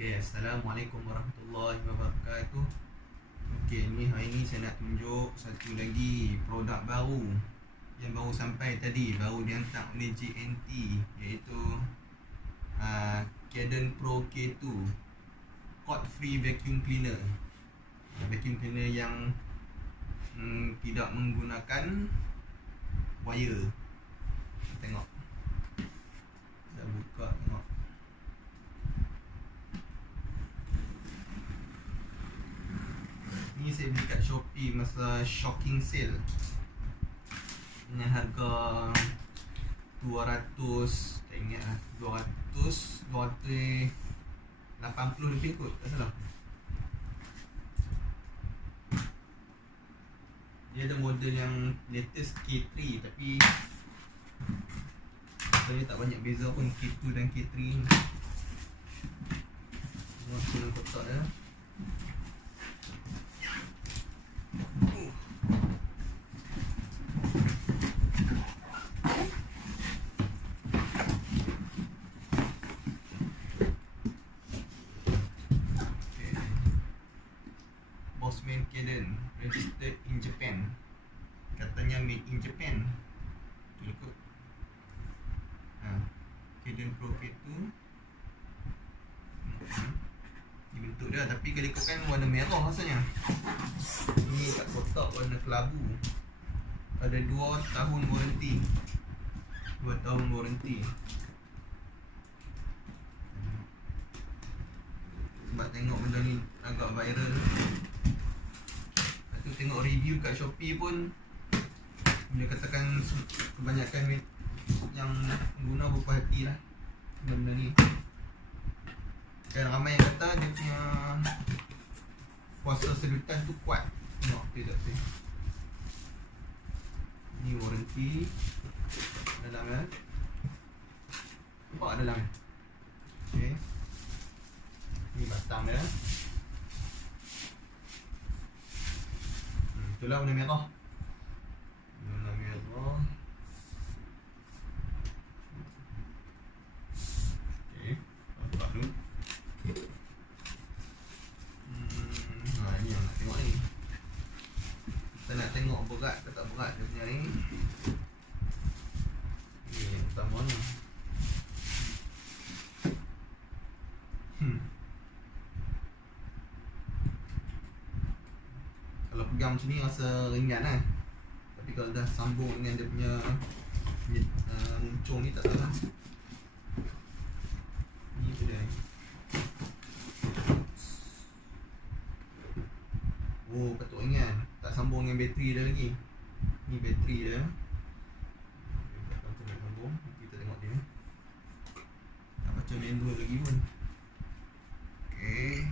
Okay, Assalamualaikum warahmatullahi wabarakatuh. Okay, ni hari ni saya nak tunjuk satu lagi produk baru yang baru sampai tadi, baru dihantar oleh JNT, iaitu Kadon Pro K2 Cord Free Vacuum Cleaner. Vacuum cleaner yang tidak menggunakan wire. Tengok, dah buka, tengok. Ni saya beli kat Shopee masa shocking sale dengan harga 200, tak ingat lah, 280 lebih kot, tak salah. Dia ada model yang latest K3, tapi rasanya tak banyak beza pun K2 dan K3 ni. Tengok sini kotak dia. Bossman Kadon, registered in Japan. Katanya made in Japan. Betul kot. Kadon Pro K2. Ni bentuk dia, tapi kalau ikutkan warna merah rasanya. Ini kat kotak warna kelabu. Ada 2 tahun warranty. 2 tahun warranty. Sebab tengok benda ni agak viral. Lepas tu tengok review kat Shopee pun, dia katakan kebanyakan yang guna berpuas hati lah benda ni. Dan ramai yang kata dia punya kuasa sedutan tu kuat. Tengok tidak tu. Ni warranty dalam kan. Nampak dalam. Okey. Ni batang dia. Itulah warna merah. Warna merah. Okey, nampak tu. Ni yang nak tengok ni. Kita nak tengok berat ke tak berat dia punya ni. Ni yang pertama ni. Kalau pegang macam ni rasa ringan lah. Tapi kalau dah sambung dengan dia punya muncung ni tak tahu lah. Ni tu dia. Oh, patut ringan. Tak sambung dengan bateri dia lagi. Ni bateri dia. Kita sambung. Kita tengok dia. Tak baca manual lagi pun. Okay.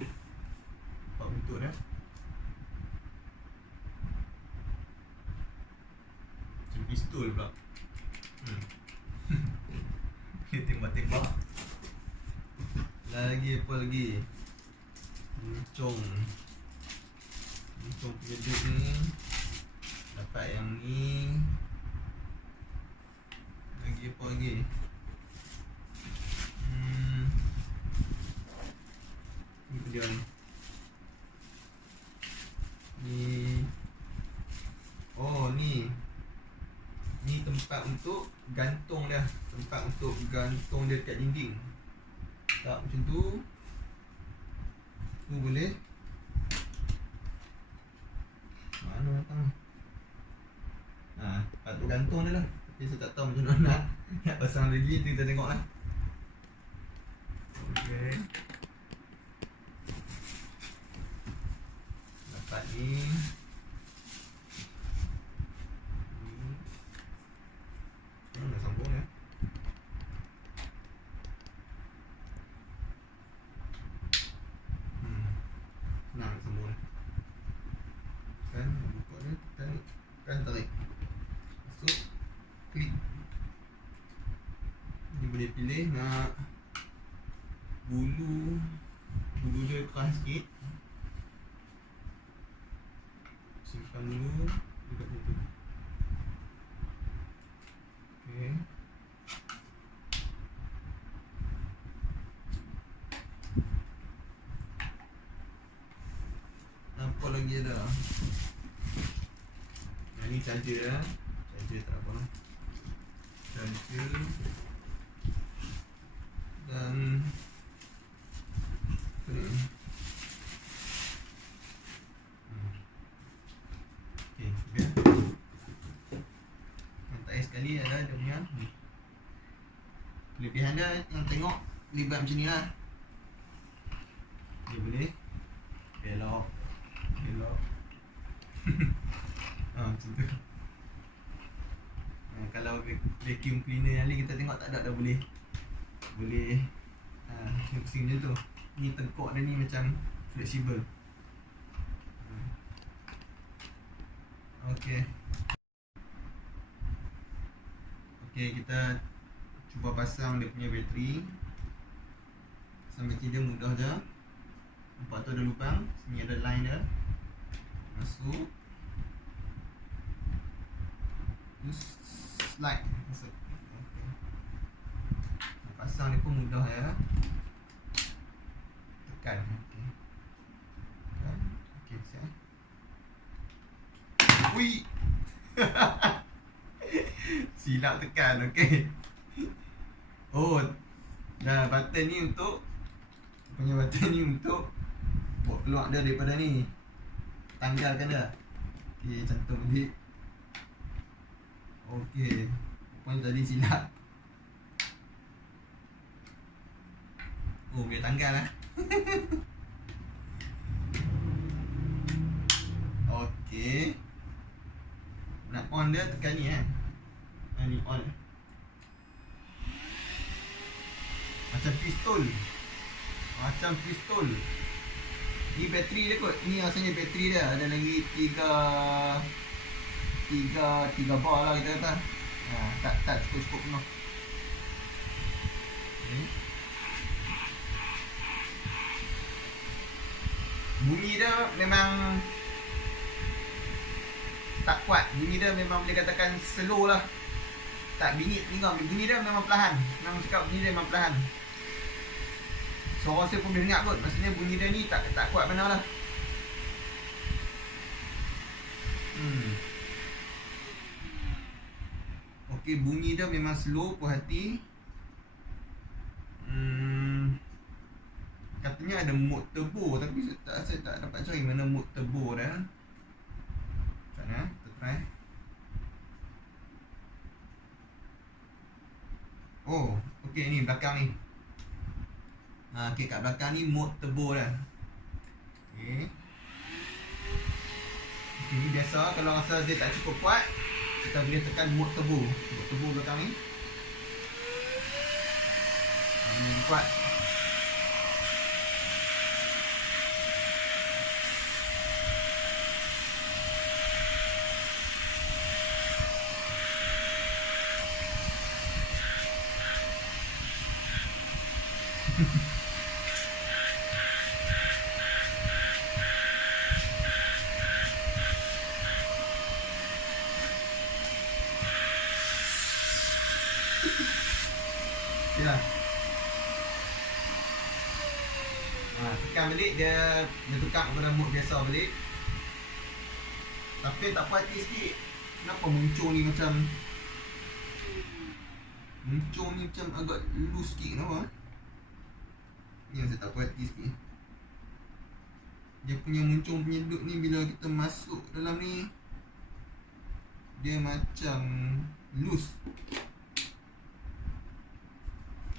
Nampak bentuk dia. Macam pistol pula. Dia tembak-tembak. Lagi apa lagi? Muncung punya duk ni. Dapat yang ni. Lagi apa lagi? Ni dia ni. Oh ni. Ni tempat untuk gantung dia. Tempat untuk gantung dia kat dinding. Tak macam tu. Tu boleh. Mana datang? Patut gantung dia lah. Tapi saya tak tahu macam mana nak pasang lagi. Tu kita tengok lah. Okay. Dapat ni. Nak sambung ya. Nak sambung ya. Kan, buka ni, tarik. Masuk, klik. Ni boleh pilih nak bulu dia keras sikit. Simpan dulu dekat situ. Okay. dia dah. Yang ni charger lah. Charger tak apa lah. Charger. Dan apa ni? Okay, biar. Yang tak sekali ada dia punya ni. Kelebihan dia yang tengok libat macam ni lah. Dia boleh belok. Macam tu. Kalau vacuum cleaner yang ni kita tengok tak ada dah boleh pusing macam tu. Ni tengkok dia ni macam fleksibel. Okey, kita cuba pasang dia punya bateri. Pasang bateri dia mudah je. Nampak tu ada lubang, sini ada line dia. Masuk. Terus slide. Masuk. Okay. Pasang dia pun mudah ya. Tekan. Okey. Tekan. Okey, siap. Ui. Silap tekan, okey. Oh, dah button ni untuk buat keluar dia daripada ni. Tanggalkan dia. Okey, cantum balik. Okey. Rupanya tadi silap. Oh, boleh tanggal lah. Okey. Nak on dia tekan ni kan. Ni on. Macam pistol. Ni bateri dia kot. Ni rasanya bateri dia. Ada lagi 3 bar lah kita kata. Tak cukup penuh. Okay. Bunyi dia memang tak kuat. Bunyi dia memang boleh katakan slow lah. Tak bingit tengok. Bunyi dia memang perlahan. Memang cakap bunyi dia memang perlahan. Suara saya pun boleh dengar kot. Maksudnya bunyi dia ni tak kuat benar lah. Okey, bunyi dia memang slow, puas hati. Katanya ada mode turbo, tapi saya tak dapat cari mana mode turbo dia. Macam mana? Kita try. Oh, okey ni belakang ni. Okey, kat belakang ni mode turbo dah. Okey. Okey, ni biasa kalau rasa dia tak cukup kuat, kita boleh tekan mode turbo. Mode turbo belakang ni. Ni kuat. Ya. Tekan balik dia tukar kepada mode biasa balik. Tapi tak puas hati sikit. Kenapa muncul ni macam agak loose sikit, kenapa? Ni yang saya tak puas hati sikit. Dia punya muncul punya duk ni bila kita masuk dalam ni, dia macam loose.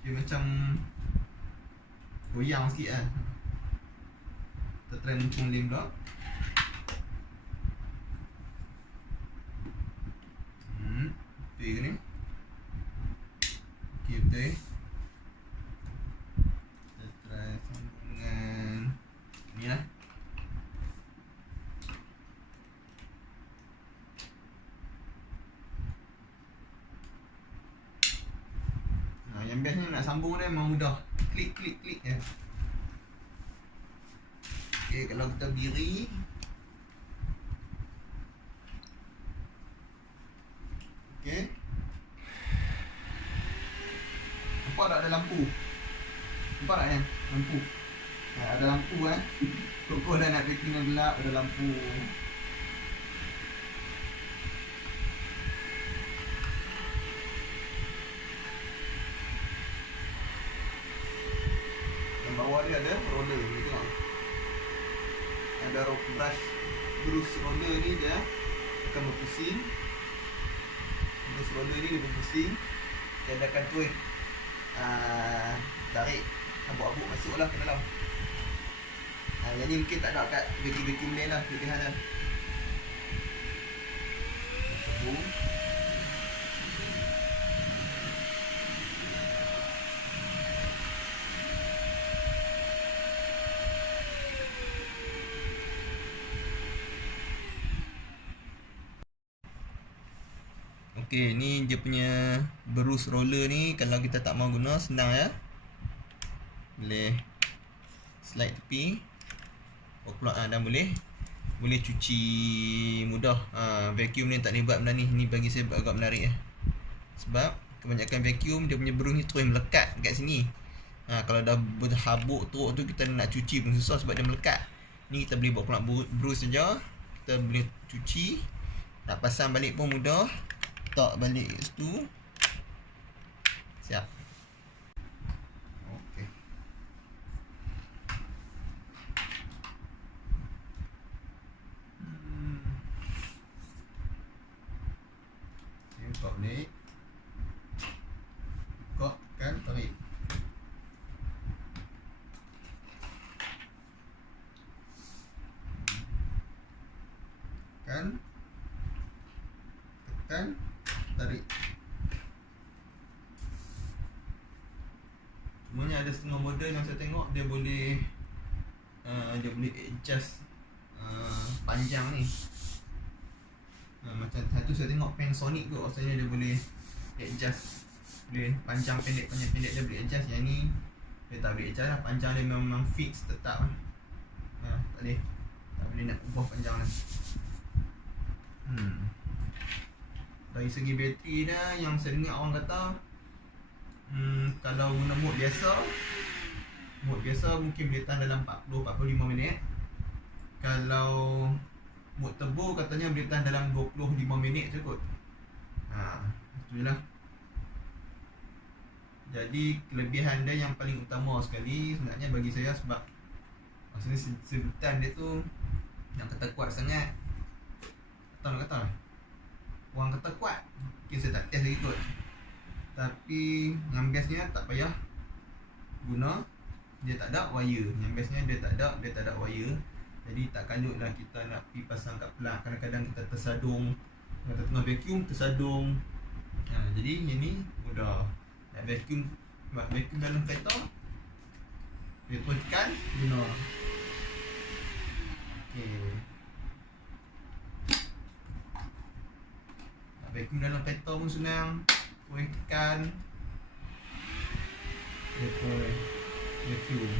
Dia macam goyang sikit lah. Kita try muncul lem pula. Betul ke ni? Ok, betul. Kita try sambung dengan ni lah. Yang biasanya nak sambung dia memang mudah. Klik je. Ok, kalau kita biri. Ok. Nampak tak ada lampu? Nampak tak yang lampu? Ada lampu Koko dah nak vacuum yang gelap, ada lampu. Yang bawah dia ada roller, tengok. Ada brush brush roller ni dia akan berpusing. Brush roller ni dia berpusing. Dia akan tuai tarik habuk-habuk masuklah ke dalam. Yang ni mungkin tak ada kat vacuum lain lah, kelebihan lah. Habuk. Okey, ni dia punya brush roller ni. Kalau kita tak mau guna, senang ya. Boleh slide tepi. Dan boleh cuci mudah. Vacuum ni tak boleh buat benda ni. Ni bagi saya agak menarik ya. Sebab kebanyakan vacuum dia punya brush ni terus melekat kat sini. Kalau dah berhabuk teruk tu, kita nak cuci pun susah sebab dia melekat. Ni kita boleh buat keluar brush saja. Kita boleh cuci. Nak pasang balik pun mudah. Tak balik situ. Siap. Okey. Buka balik. Buka kan, tarik. Kan. Tekan. Tarik. Cumanya ada setengah model yang saya tengok dia boleh adjust panjang ni. Macam satu saya tengok Panasonic tu, maksudnya dia boleh adjust, boleh panjang pendek dia boleh adjust. Yang ni dia tak boleh adjust lah, panjang dia memang fix tetap lah. Tak boleh nak ubah panjang lah. Dari segi bateri dah, yang saya dengar orang kata kalau guna mode biasa mungkin boleh tahan dalam 40-45 minit. Kalau mode turbo katanya boleh tahan dalam 25 minit je kot. Itu je lah. Jadi kelebihan dia yang paling utama sekali sebenarnya bagi saya, sebab maksudnya sebutan dia tu nak kata kuat sangat, tak nak kata lah. Orang kata kuat, mungkin saya tak test lagi kot. Tapi yang bestnya tak payah guna, dia tak ada wire. Yang bestnya dia tak ada wire. Jadi tak kalut lah kita nak pergi pasang kat plug. Kadang-kadang kita tersadung, kita tengah vacuum tersadung. Jadi yang ni mudah. Nak vacuum dalam kereta, dia tekan guna. Okay. Vacuum dalam kereta pun senang. Boleh tekan, vacuum.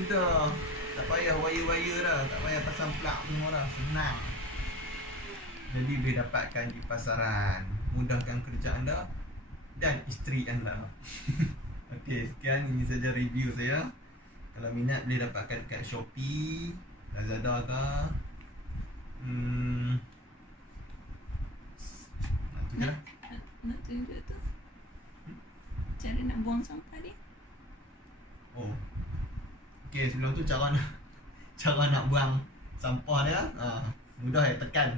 Mudah. Tak payah wire-wire dah, tak payah pasang plug semua dah, senang. Jadi boleh dapatkan di pasaran. Mudahkan kerja anda dan isteri anda. Okey, sekian, ini saja review saya. Kalau minat boleh dapatkan kat Shopee, Lazada ke. Nak tunjuk tu cara nak buang sampah dia. Okey, sebelum tu cara nak buang sampah dia. Mudah ya, tekan.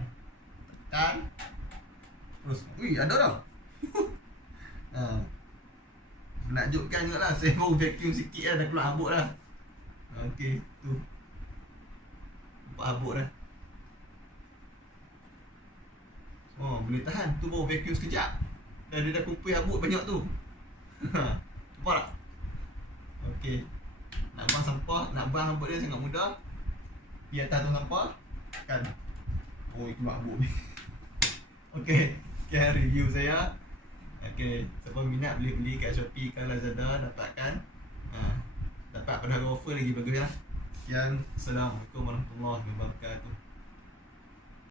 Terus, ada dah. Menakjubkan juga lah. Saya baru vacuum sikit lah, dah keluar habuk dah. Okey, tu nampak habuk dah. Boleh tahan. Tu baru vacuum sekejap dia dah kumpul habuk banyak tu. Nampak tak? Okey, nak buang sampah, nak buang habuk dia sangat mudah. Pergi atas tu sampah, kan. Keluar habuk ni. Okey, sekian review saya. Okey, siapa minat boleh beli kat Shopee ke Lazada, dapatkan. Dapat pada offer lagi bagus lah. Sekian, Assalamualaikum warahmatullahi wabarakatuh.